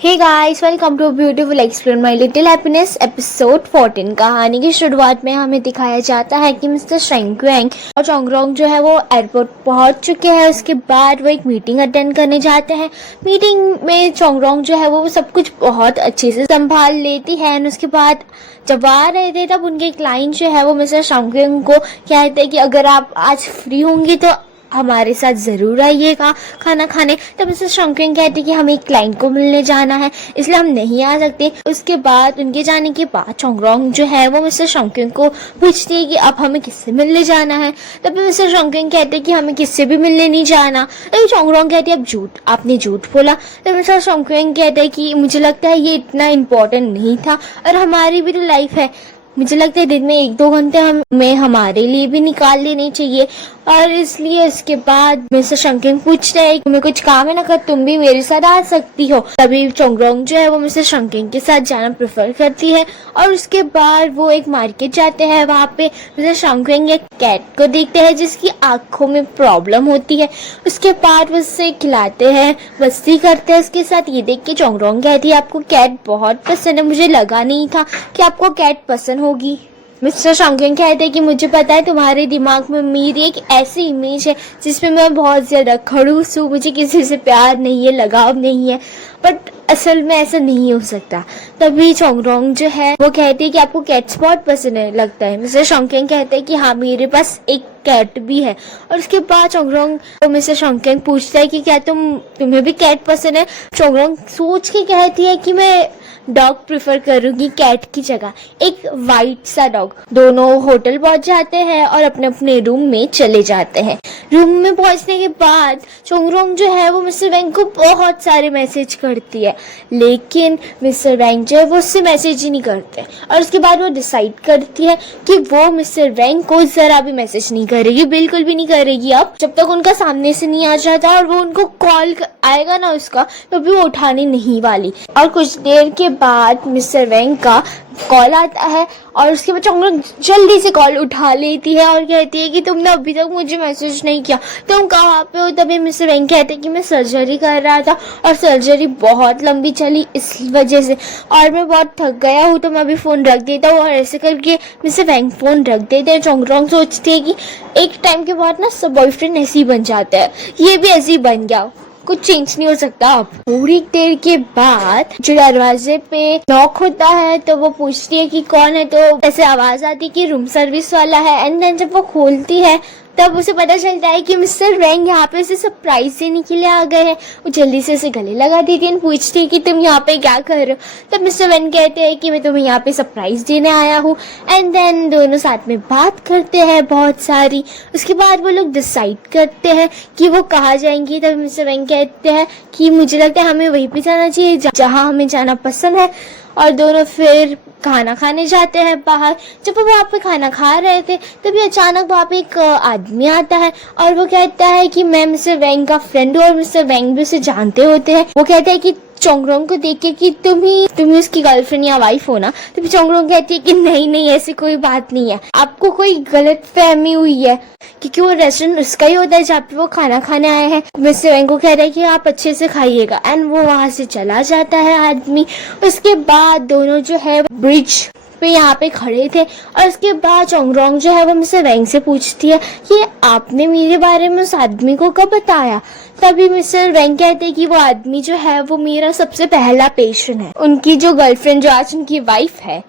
Hey guys, welcome to beautiful explore my little happiness episode 14। कहानी की शुरुआत में हमें दिखाया जाता है कि मिस्टर शेंगक्वेंग और चोंगरोंग जो है वो एयरपोर्ट पहुंच चुके हैं। उसके बाद वो एक मीटिंग अटेंड करने जाते हैं। मीटिंग में चोंगरोंग जो है वो सब कुछ बहुत अच्छे से संभाल लेती है। और उसके बाद जब आ रहे थे तब उनके क्लाइंट जो है वो मिस्टर शेंगक्वेंग को कहते हैं कि अगर आप आज फ्री होंगी तो हमारे साथ ज़रूर आइएगा खाना खाने। तब मिस्टर शेंगक्वेंग कहते कि हमें एक क्लाइंट को मिलने जाना है, इसलिए हम नहीं आ सकते। उसके बाद उनके जाने के बाद चोंगरोंग जो है वो मिस्टर शेंगक्वेंग को पूछती है कि अब हमें किससे मिलने जाना है। तब मिस्टर शेंगक्वेंग कहते कि हमें किससे भी मिलने नहीं जाना। तभी चोंगरोंग कहती है आपने झूठ बोला। तब मिस्टर शेंगक्वेंग कहते हैं कि मुझे लगता है ये इतना इम्पोर्टेंट नहीं था और हमारी भी तो लाइफ है। मुझे लगता है दिन में 1-2 घंटे हमें हमारे लिए भी निकाल लेने चाहिए। और इसलिए इसके बाद मिस्टर शेंगक्वेंग पूछते हैं तुम्हें कुछ काम है ना, कर तुम भी मेरे साथ आ सकती हो। तभी चोंगरोंग जो है वो मिस्टर शेंगक्वेंग के साथ जाना प्रेफर करती है। और उसके बाद वो एक मार्केट जाते हैं। वहाँ पे मिस्टर शेंगक्वेंग एक कैट को देखते हैं जिसकी आंखों में प्रॉब्लम होती है। उसके बाद वो उससे खिलाते हैं, मस्ती करते हैं उसके साथ। ये देख के चोंगरोंग कहती है आपको कैट बहुत पसंद है, मुझे लगा नहीं था कि आपको कैट पसंद होगी। मिस्टर शेंगक्वेंग कहते हैं कि मुझे पता है तुम्हारे दिमाग में मेरी एक ऐसी इमेज है जिसमें मैं बहुत ज़्यादा खड़ूस हूँ, मुझे किसी से प्यार नहीं है, लगाव नहीं है, बट असल में ऐसा नहीं हो सकता। तभी चोंगरोंग जो है वो कहती है कि आपको कैट्स बहुत पसंद है लगता है। मिस्टर शेंगक्वेंग कहते हैं कि हाँ मेरे पास एक कैट भी है। और उसके बाद चोंगरोंग तो मिस्टर शेंगक्वेंग पूछता है कि क्या तुम्हें भी कैट पसंद है। चोंगरोंग सोच के कहती है कि मैं डॉग प्रेफर करूंगी कैट की जगह, एक वाइट सा डॉग। दोनों होटल पहुंच जाते हैं और अपने अपने रूम में चले जाते हैं। रूम में पहुंचने के बाद चोंगरोंग जो है वो मिस्टर वैंग को बहुत सारे मैसेज करती है, लेकिन मिस्टर वैंग जो है वो उससे मैसेज ही नहीं करते। और उसके बाद वो डिसाइड करती है कि वो मिस्टर वैंग को जरा भी मैसेज नहीं करेगी, बिल्कुल भी नहीं करेगी अब जब तक उनका सामने से नहीं आ जाता। और वो उनको कॉल आएगा ना उसका, तो भी वो उठाने नहीं वाली। और कुछ देर के बाद मिस्टर वैंग का कॉल आता है और उसके बाद चोंगरोंग जल्दी से कॉल उठा लेती है और कहती है कि तुमने अभी तक मुझे मैसेज नहीं किया, तुम कहाँ पे हो। तभी मिस्टर वैंग कहते हैं कि मैं सर्जरी कर रहा था और सर्जरी बहुत लंबी चली इस वजह से, और मैं बहुत थक गया हूँ, तो मैं अभी फ़ोन रख देता हूँ। और ऐसे करके मिस्टर वैंग फ़ोन रख देते हैं। चोंगरोंग सोचती है कि एक टाइम के बाद ना सब बॉयफ्रेंड ऐसे ही बन जाता है, ये भी ऐसे ही बन गया, कुछ चेंज नहीं हो सकता अब। थोड़ी देर के बाद जो दरवाजे पे नॉक होता है तो वो पूछती है कि कौन है, तो ऐसे आवाज आती है कि रूम सर्विस वाला है। एंड देन जब वो खोलती है तब उसे पता चलता है कि मिस्टर वैंग यहाँ पे उसे सरप्राइज देने के लिए आ गए हैं। वो जल्दी से उसे गले लगा देती है, पूछती है कि तुम यहाँ पे क्या कर रहे हो। तब मिस्टर वैंग कहते हैं कि मैं तुम्हें यहाँ पे सरप्राइज देने आया हूँ। एंड देन दोनों साथ में बात करते हैं बहुत सारी। उसके बाद वो लोग डिसाइड करते हैं कि वो कहाँ जाएंगी। तब मिस्टर वैंग कहते हैं कि मुझे लगता है हमें वहीं पे जाना चाहिए जहाँ हमें जाना पसंद है। और दोनों फिर खाना खाने जाते हैं बाहर। जब वो वहाँ पे खाना खा रहे थे तभी अचानक वहाँ पे एक आदमी आता है और वो कहता है कि मैं मिस्टर वैंग का फ्रेंड हूँ और मिस्टर वैंग भी उसे जानते होते हैं। वो कहता है कि चोंगरोंग को देख के कि तुम ही उसकी गर्लफ्रेंड या वाइफ हो ना। तो चोंगरोंग कहती है कि नहीं ऐसी कोई बात नहीं है, आपको कोई गलत फहमी हुई है, क्योंकि वो रेस्टोरेंट उसका ही होता है जहाँ पे वो खाना खाने आए हैं। मिस्टर वैंग को कह रहा है कि आप अच्छे से खाइएगा। एंड वो वहाँ से चला जाता है आदमी। उसके बाद दोनों जो है ब्रिज पे यहाँ पे खड़े थे। और उसके बाद चोंगरोंग जो है वो मिस्टर वैंग से पूछती है कि आपने मेरे बारे में उस आदमी को कब बताया। तभी मिस्टर वैंग कहते हैं कि वो आदमी जो है वो मेरा सबसे पहला पेशेंट है। उनकी जो गर्लफ्रेंड जो आज उनकी वाइफ है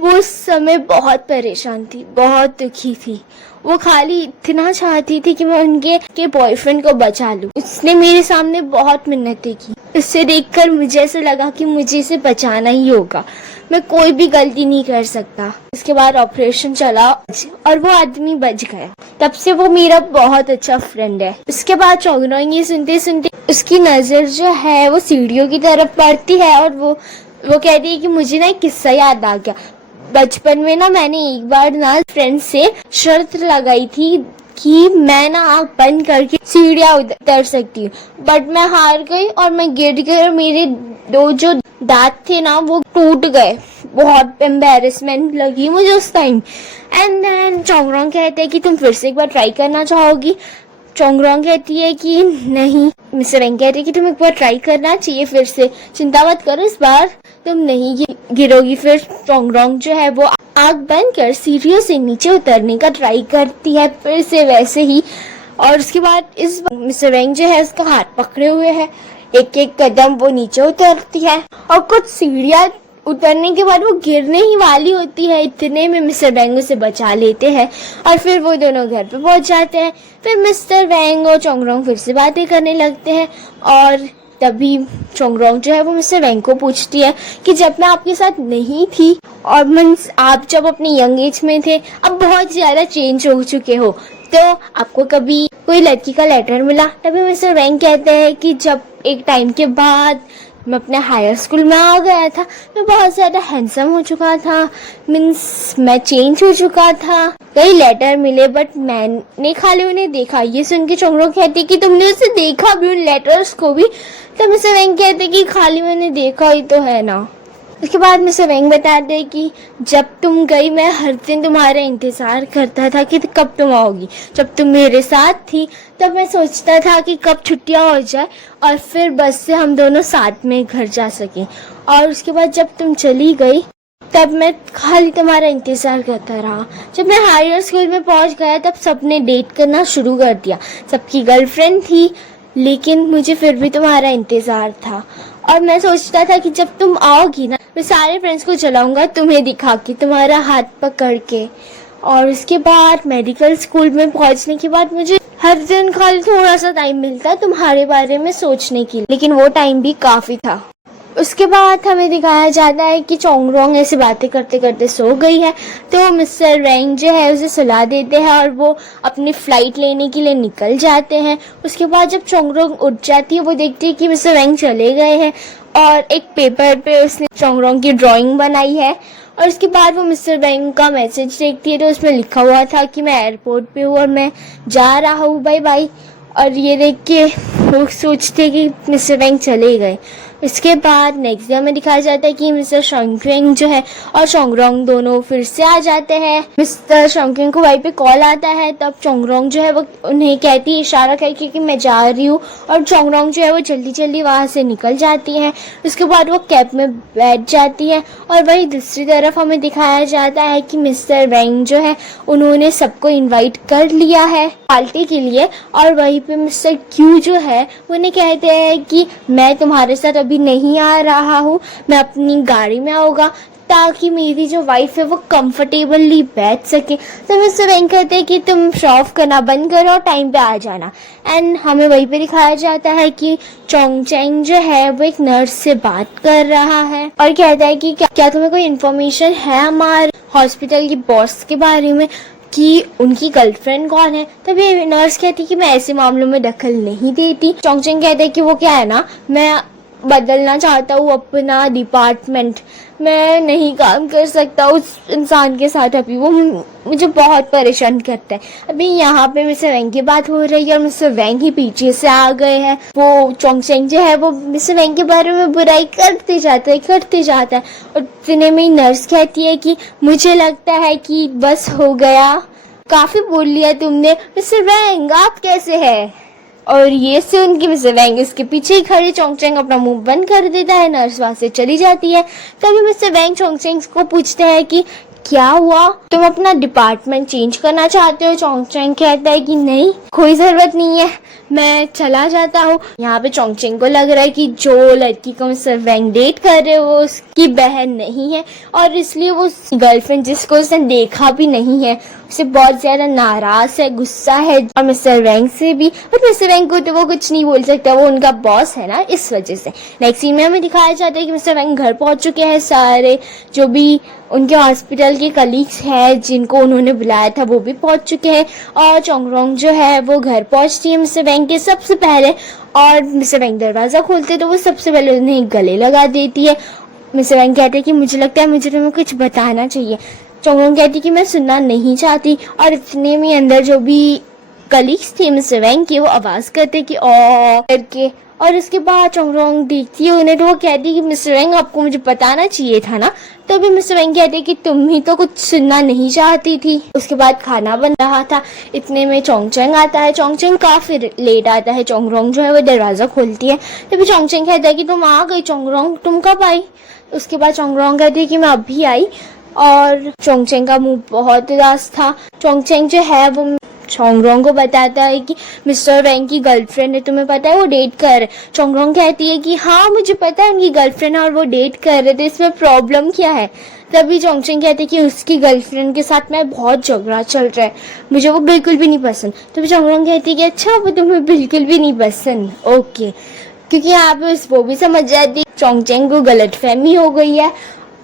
वो उस समय बहुत परेशान थी, बहुत दुखी थी। वो खाली इतना चाहती थी कि मैं उनके बॉयफ्रेंड को बचा लूं। उसने मेरे सामने बहुत मिन्नतें की। इससे देखकर मुझे ऐसा लगा कि मुझे इसे बचाना ही होगा, मैं कोई भी गलती नहीं कर सकता। इसके बाद ऑपरेशन चला और वो आदमी बच गया। तब से वो मेरा बहुत अच्छा फ्रेंड है। उसके बाद चोंगरोंग ये सुनते सुनते उसकी नजर जो है वो सीढ़ियों की तरफ पड़ती है और वो कहती है कि मुझे ना एक किस्सा याद आ गया। बचपन में ना मैंने एक बार ना फ्रेंड से शर्त लगाई थी कि मैं ना आँख बंद करके सीढ़ियाँ उतर सकती हूँ, बट मैं हार गई और मैं गिर गई और मेरे 2 जो दांत थे ना वो टूट गए। बहुत एम्बेरसमेंट लगी मुझे उस टाइम। एंड देन चोंगरोंग कहते हैं कि तुम फिर से एक बार ट्राई करना चाहोगी। चोंगरोंग कहती है कि नहीं। मिस्टर वेंग कहते हैं कि तुम एक बार ट्राई करना चाहिए फिर से, चिंता मत करो, इस बार तुम नहीं गिरोगी। फिर चोंगरोंग जो है वो आग बंद कर सीढ़ियों से नीचे उतरने का ट्राई करती है फिर से वैसे ही। और उसके बाद इस मिस्टर वेंग जो है उसका हाथ पकड़े हुए है, एक एक कदम वो नीचे उतरती है और कुछ सीढ़ियां उतरने के बाद वो गिरने ही वाली होती है। इतने में मिस्टर वेंग उसे बचा लेते हैं और फिर वो दोनों घर पे पहुंच जाते हैं। फिर मिस्टर वेंग और चोंगरोंग फिर से बातें करने लगते हैं और तभी चोंगरोंग जो है वो मिस्टर वेंग को पूछती है कि जब मैं आपके साथ नहीं थी और मीन्स आप जब अपनी यंग एज में थे, अब बहुत ज्यादा चेंज हो चुके हो, तो आपको कभी कोई लड़की का लेटर मिला? तभी मिस्टर वेंग कहते हैं कि जब एक टाइम के बाद मैं अपने हायर स्कूल में आ गया था, मैं बहुत ज़्यादा हैंडसम हो चुका था, मीन्स मैं चेंज हो चुका था। कई लेटर मिले बट मैंने खाली उन्हें देखा। ये सुन के चोंगरोंग कहती कि तुमने उसे देखा भी, उन लेटर्स को भी? तो मिस्टर वेंग कहते कि खाली मैंने देखा ही तो है ना। उसके बाद मिस्टर वेंग बताते कि जब तुम गई मैं हर दिन तुम्हारा इंतजार करता था कि कब तुम आओगी। जब तुम मेरे साथ थी तब मैं सोचता था कि कब छुट्टियां हो जाए और फिर बस से हम दोनों साथ में घर जा सकें। और उसके बाद जब तुम चली गई तब मैं खाली तुम्हारा इंतजार करता रहा। जब मैं हायर स्कूल में पहुंच गया तब सबने डेट करना शुरू कर दिया, सबकी गर्लफ्रेंड थी, लेकिन मुझे फिर भी तुम्हारा इंतजार था। और मैं सोचता था कि जब तुम आओगी ना, मैं सारे फ्रेंड्स को चलाऊंगा तुम्हें दिखा के, तुम्हारा हाथ पकड़ के। और उसके बाद मेडिकल स्कूल में पहुंचने के बाद मुझे हर दिन खाली थोड़ा सा टाइम मिलता तुम्हारे बारे में सोचने के लिए, लेकिन वो टाइम भी काफी था। उसके बाद हमें दिखाया जाता है कि चोंगरोंग ऐसे बातें करते करते सो गई है, तो मिस्टर वेंग जो है उसे सुला देते हैं और वो अपनी फ्लाइट लेने के लिए निकल जाते हैं। उसके बाद जब चोंगरोंग उठ जाती है वो देखती है कि मिस्टर वेंग चले गए हैं और एक पेपर पे उसने चोंगरोंग की ड्राइंग बनाई है। और उसके बाद वो मिस्टर वेंग का मैसेज देखती है तो उसमें लिखा हुआ था कि मैं एयरपोर्ट पे हूँ और मैं जा रहा हूँ, बाय बाय। और ये देख के वो सोचते कि मिस्टर वेंग चले गए। इसके बाद नेक्स्ट डे हमें दिखाया जाता है कि मिस्टर शंक्वेंग जो है और चोंगरोंग दोनों फिर से आ जाते हैं। मिस्टर शंक्वेंग को वहीं पे कॉल आता है, तब चोंगरोंग जो है वो उन्हें कहती है इशारा करके कि मैं जा रही हूँ, और चोंगरोंग जो है वो जल्दी जल्दी वहाँ से निकल जाती है। उसके बाद वो कैब में बैठ जाती है और वहीं दूसरी तरफ हमें दिखाया जाता है कि मिस्टर वेंग जो है उन्होंने सबको इन्वाइट कर लिया है पार्टी के लिए। और वहीं पे मिस्टर क्यू जो है उन्हें कहते हैं कि मैं तुम्हारे साथ अभी नहीं आ रहा हूँ, मैं अपनी गाड़ी में आऊँगा ताकि मेरी जो वाइफ है वो कंफर्टेबली बैठ सके। तो मिस्टर वेंग कहते हैं कि तुम शो ऑफ करना बंद करो और टाइम पे आ जाना। एंड हमें वहीं पे दिखाया जाता है कि चोंगचेंग जो है वो एक नर्स से बात कर रहा है और कहता है कि क्या तुम्हें कोई इन्फॉर्मेशन है हमारे हॉस्पिटल की बॉस के बारे में कि उनकी गर्लफ्रेंड कौन है। तभी नर्स कहती है कि मैं ऐसे मामलों में दखल नहीं देती। चोंगचेंग कहते हैं कि वो क्या है ना, मैं बदलना चाहता हूँ अपना डिपार्टमेंट, मैं नहीं काम कर सकता उस इंसान के साथ, अभी वो मुझे बहुत परेशान करता है। अभी यहाँ पे मिस्टर वेंग की बात हो रही है और मिस्टर वेंग ही पीछे से आ गए हैं। वो चोंगचेंग जो है वो मिस्टर वेंग के बारे में बुराई करते जाता है और इतने में नर्स कहती है कि मुझे लगता है कि बस हो गया, काफी बोल लिया तुमने, मिस्टर वेंग आप कैसे है। और ये सुन के मिस्टर वेंग इसके पीछे ही खड़े चोंगचेंग अपना मुंह बंद कर देता है, नर्स वहां से चली जाती है। तभी मिस्टर वेंग चोंगचेंग को पूछते हैं कि क्या हुआ, तुम अपना डिपार्टमेंट चेंज करना चाहते हो। चोंगचेंग कहता है कि नहीं, कोई जरूरत नहीं है, मैं चला जाता हूँ। यहाँ पे चोंगचेंग को लग रहा है कि जो लड़की को मिस्टर वेंग डेट कर रहे हो वो उसकी बहन नहीं है और इसलिए वो गर्लफ्रेंड जिसको उसने देखा भी नहीं है उसे बहुत ज्यादा नाराज है, गुस्सा है और मिस्टर वेंग से भी। बट मिस्टर वेंग को तो वो कुछ नहीं बोल सकता, वो उनका बॉस है ना, इस वजह से। नेक्स्ट सीन में हमें दिखाया जाता है कि मिस्टर वेंग घर पहुंच चुके हैं, सारे जो भी उनके हॉस्पिटल के कलीग्स हैं जिनको उन्होंने बुलाया था वो भी पहुंच चुके हैं। और चोंगरोंग जो है वो घर पहुंचती है मिस्टर वेंग के सबसे पहले, और मिस्टर वेंग दरवाजा खोलते तो वो सबसे पहले उन्हें गले लगा देती है। मिस्टर वेंग कहते हैं कि मुझे लगता है मुझे तुम्हें कुछ बताना चाहिए। चोंगरोंग कहती कि मैं सुनना नहीं चाहती, और इतने में अंदर जो भी कलीग्स थे मिस्टर वेंग की वो आवाज करते कि ओ करके, और उसके बाद चोंगरोंग देखती है उन्हें, तो वो कहती है कि मिस्टर वेंग आपको मुझे बताना चाहिए था ना। तो भी मिस्टर वेंग कहते हैं कि तुम ही तो कुछ सुनना नहीं चाहती थी। उसके बाद खाना बन रहा था, इतने में चोंगचेंग आता है। चोंगचेंग काफी लेट आता है। चोंगरोंग जो है वो दरवाजा खोलती है, तभी चोंगचेंग कहता है कि तुम आ गई चोंगरोंग, तुम कब आई। उसके बाद चोंगरोंग कहती है कि मैं अभी आई। और चोंगचेंग का मुंह बहुत उदास था। चोंगचेंग जो है वो चोंगरोंग को बताता है कि मिस्टर वेंग की गर्लफ्रेंड है, तुम्हें पता है वो डेट कर रहे। चोंगरोंग कहती है कि हाँ मुझे पता है उनकी गर्लफ्रेंड है और वो डेट कर रहे थे, इसमें प्रॉब्लम क्या है। तभी चोंगचेंग कहते हैं कि उसकी गर्लफ्रेंड के साथ में बहुत झगड़ा चल रहा है, मुझे वो बिल्कुल भी नहीं पसंद। तभी चोंगरोंग कहती है कि अच्छा वो तुम्हें बिल्कुल भी नहीं पसंद, ओके। क्योंकि यहाँ पे वो भी समझ जाती है चोंगचेंग को गलतफहमी हो गई है,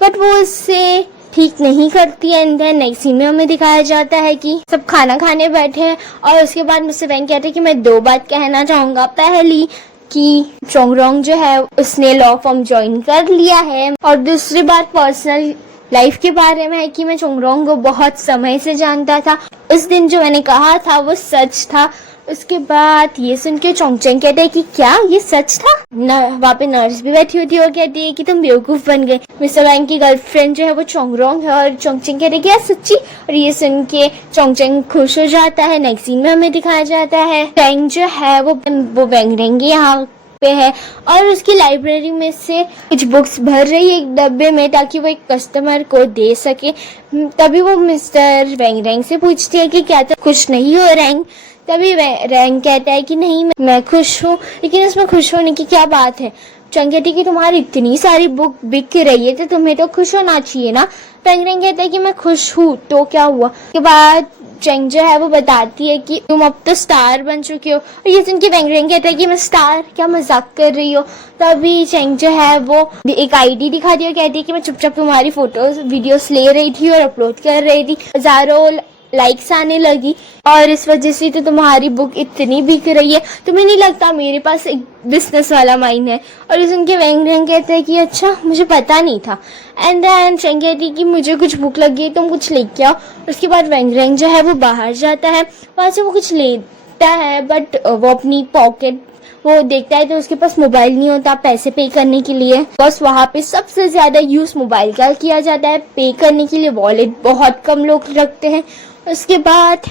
बट वो उससे ठीक नहीं करती है। एंड देन नेक्स्ट सीन में हमें दिखाया जाता है कि सब खाना खाने बैठे हैं और उसके बाद मिस्टर वेंग कहते हैं कि मैं 2 बात कहना चाहूंगा। पहली कि चोंगरोंग जो है उसने लॉ फॉर्म ज्वाइन कर लिया है, और दूसरी बात पर्सनल लाइफ के बारे में है कि मैं चोंगरोंग को बहुत समय से जानता था, उस दिन जो मैंने कहा था वो सच था। उसके बाद ये सुन के चोंगचेंग कहते हैं कि क्या ये सच था। वहाँ पे नर्स भी बैठी होती है और कहती है कि तुम बेवकूफ बन गए, मिस्टर वेंग की गर्लफ्रेंड जो है वो चोंगरोंग है। और चोंगचेंग कहते हैं क्या सच्ची। और ये सुन के चोंगचेंग खुश हो जाता है। नेक्स्ट सीन में हमें दिखाया जाता है वेंग जो है वो वेंगरेंग यहाँ पे है और उसकी लाइब्रेरी में से कुछ बुक्स भर रही है एक डब्बे में, ताकि वो एक कस्टमर को दे सके। तभी वो मिस्टर वेंगरेंग से पूछती है कि क्या तुम खुश नहीं हो रेंग। तभी रेंग कहता है कि नहीं मैं खुश हूँ, लेकिन इसमें खुश होने की क्या बात है। चोंग कहती है कि तुम्हारी इतनी सारी बुक बिक रही है तो तुम्हें तो खुश होना चाहिए ना। वेंगरेंग कहता है कि मैं खुश हूँ तो क्या हुआ। के बाद चेंग जो है वो बताती है कि तुम अब तो स्टार बन चुके हो। और ये सुन के वेंगरेंग कहता है कि मैं स्टार, क्या मजाक कर रही हो। तभी चेंग जो है वो एक आईडी दिखाती है और कहती है कि मैं चुपचाप तुम्हारी फोटोज वीडियोस ले रही थी और अपलोड कर रही थी, हजारों लाइक्स आने लगी और इस वजह से तो तुम्हारी बुक इतनी बिक रही है। तुम्हें नहीं लगता मेरे पास एक बिजनेस वाला माइंड है। और इस उनके वेंगरेंग कहते हैं कि अच्छा मुझे पता नहीं था। एंड देन चेंग कहती है कि मुझे कुछ भूख लगी है, तुम कुछ लेके आओ। उसके बाद वेंगरेंग जो है वो बाहर जाता है, वहां से वो कुछ लेता है, बट वो अपनी पॉकेट वो देखता है तो उसके पास मोबाइल नहीं होता पैसे पे करने के लिए। बस वहाँ पे सबसे ज्यादा यूज मोबाइल का किया जाता है, पे करने के लिए वॉलेट बहुत कम लोग रखते हैं। उसके बाद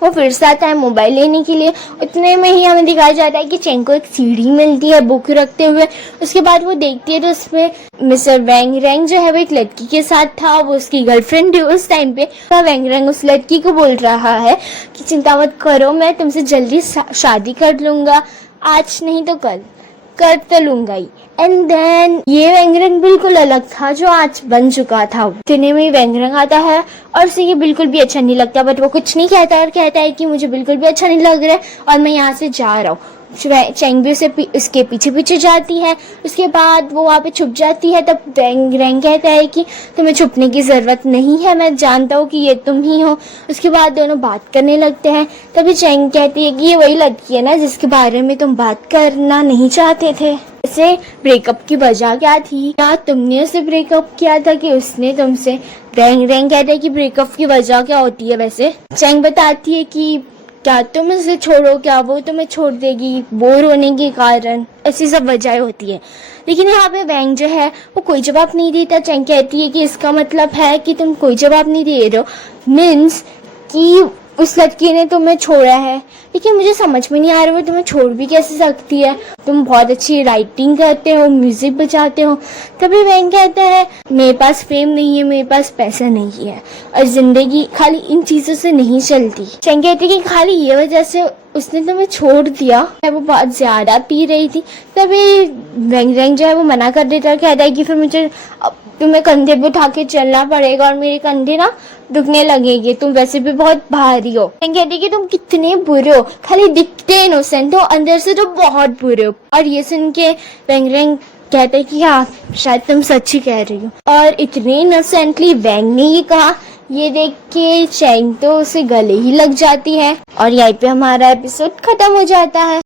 वो फिर से आता है मोबाइल लेने के लिए। उतने में ही हमें दिखाया जाता है कि चेंग को एक सीढ़ी मिलती है बुक रखते हुए। उसके बाद वो देखती है तो उसमें मिस्टर वेंगरेंग जो है वो एक लड़की के साथ था, वो उसकी गर्लफ्रेंड थी उस टाइम पे। तो वेंगरेंग उस लड़की को बोल रहा है कि चिंता मत करो, मैं तुमसे जल्दी शादी कर लूंगा, आज नहीं तो कल कर तो लूंगा ही। एंड देन ये वेंगरेंग बिल्कुल अलग था जो आज बन चुका था। इतने में वेंगरेंग आता है और उसे ये बिल्कुल भी अच्छा नहीं लगता, बट वो कुछ नहीं कहता और कहता है कि मुझे बिल्कुल भी अच्छा नहीं लग रहा है और मैं यहाँ से जा रहा हूँ। चेंग भी उसके पीछे पीछे जाती है। उसके बाद वो वहाँ पे छुप जाती है। तब वेंगरेंग कहता है कि तुम्हें छुपने की जरूरत नहीं है, मैं जानता हूँ कि ये तुम ही हो। उसके बाद दोनों बात करने लगते हैं। तभी चेंग कहती है कि ये वही लड़की है ना जिसके बारे में तुम बात करना नहीं चाहते थे। वैसे ब्रेकअप की वजह क्या थी, क्या तुमने उसे ब्रेकअप किया था कि उसने तुमसे। वेंगरेंग कहता है कि ब्रेकअप की वजह क्या होती है। वैसे चेंग बताती है कि क्या तुम उसे छोड़ो, क्या वो तुम्हें छोड़ देगी बोर होने के कारण, ऐसी सब वजह होती है। लेकिन यहाँ पे वेंग जो है वो कोई जवाब नहीं देता। चेंग कहती है कि इसका मतलब है कि तुम कोई जवाब नहीं दे रहे हो, मीन्स कि उस लड़की ने तुम्हें छोड़ा है। लेकिन मुझे समझ में नहीं आ रहा वो तुम्हें छोड़ भी कैसे सकती है, तुम बहुत अच्छी राइटिंग करते हो, म्यूजिक बजाते हो। तभी वेंग कहता है मेरे पास फेम नहीं है, मेरे पास पैसा नहीं है और जिंदगी खाली इन चीजों से नहीं चलती। चेंग कहती है कि खाली ये वजह से उसने तुम्हें छोड़ दिया, वो बहुत ज्यादा पी रही थी। तभी वेंगरेंग जो है वो मना कर देता है, कहता है कि फिर मुझे तुम्हें कंधे पे उठा के चलना पड़ेगा और मेरे कंधे ना दुखने लगेंगे, तुम वैसे भी बहुत भारी हो। कहती कि तुम कितने बुरे हो, खाली दिखते इनोसेंट हो, अंदर से तो बहुत बुरे हो। और ये सुन के वेंगरेंग कहते कि हाँ शायद तुम सच ही कह रही हो। और इतने इनोसेंटली वेंग ने ये कहा, ये देख के चेंग तो उसे गले ही लग जाती है। और यहीं पे हमारा एपिसोड खत्म हो जाता है।